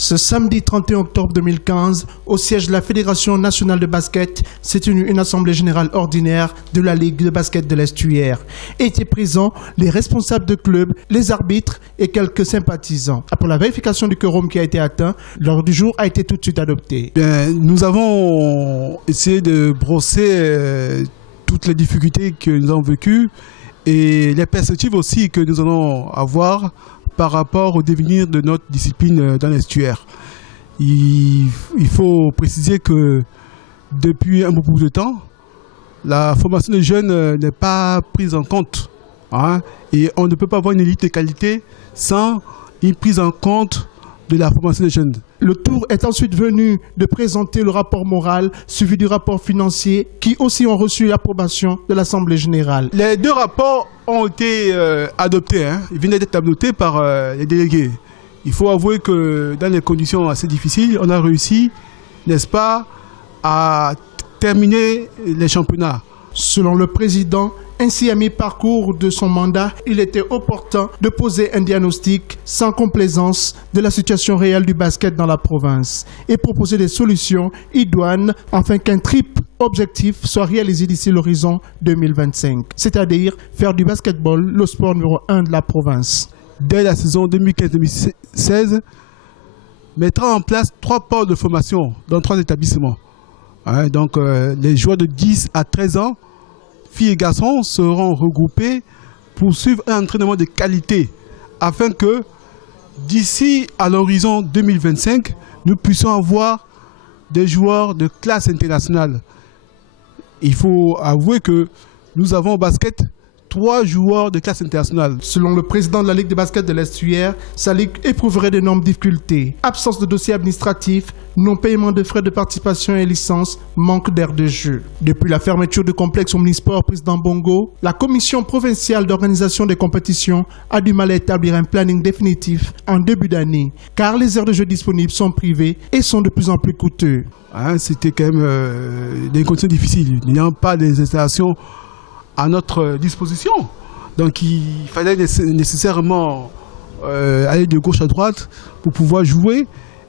Ce samedi 31 octobre 2015, au siège de la Fédération nationale de basket, s'est tenue une assemblée générale ordinaire de la Ligue de basket de l'Estuaire. Étaient présents les responsables de clubs, les arbitres et quelques sympathisants. Après la vérification du quorum qui a été atteint, l'ordre du jour a été tout de suite adopté. Nous avons essayé de brosser toutes les difficultés que nous avons vécues et les perspectives aussi que nous allons avoir par rapport au devenir de notre discipline dans l'estuaire. Il faut préciser que depuis un bon bout de temps, la formation des jeunes n'est pas prise en compte. Et on ne peut pas avoir une élite de qualité sans une prise en compte de la formation des jeunes. Le tour est ensuite venu de présenter le rapport moral suivi du rapport financier qui aussi ont reçu l'approbation de l'Assemblée générale. Les deux rapports ont été adoptés, ils venaient d'être adoptés par les délégués. Il faut avouer que dans des conditions assez difficiles, on a réussi, n'est-ce pas, à terminer les championnats. Selon le président, ainsi à mi-parcours de son mandat, il était opportun de poser un diagnostic sans complaisance de la situation réelle du basket dans la province et proposer des solutions idoines afin qu'un triple objectif soit réalisé d'ici l'horizon 2025, c'est-à-dire faire du basketball le sport numéro 1 de la province. Dès la saison 2015-2016, mettra en place 3 pôles de formation dans 3 établissements. Donc les joueurs de 10 à 13 ans, filles et garçons, seront regroupés pour suivre un entraînement de qualité afin que d'ici à l'horizon 2025, nous puissions avoir des joueurs de classe internationale. Il faut avouer que nous avons au basket 3 joueurs de classe internationale. Selon le président de la Ligue de basket de l'Estuaire, sa ligue éprouverait d'énormes difficultés. Absence de dossier administratif, non-paiement de frais de participation et licence, manque d'air de jeu. Depuis la fermeture du complexe Omnisport Président Bongo, la commission provinciale d'organisation des compétitions a du mal à établir un planning définitif en début d'année, car les aires de jeu disponibles sont privées et sont de plus en plus coûteux. C'était quand même des conditions difficiles. Il n'y a pas des installations à notre disposition. Donc il fallait nécessairement aller de gauche à droite pour pouvoir jouer.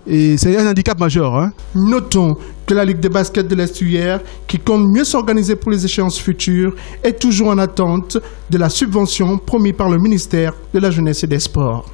Et c'est un handicap majeur. Notons que la Ligue de basket de l'Estuaire, qui compte mieux s'organiser pour les échéances futures, est toujours en attente de la subvention promise par le ministère de la Jeunesse et des Sports.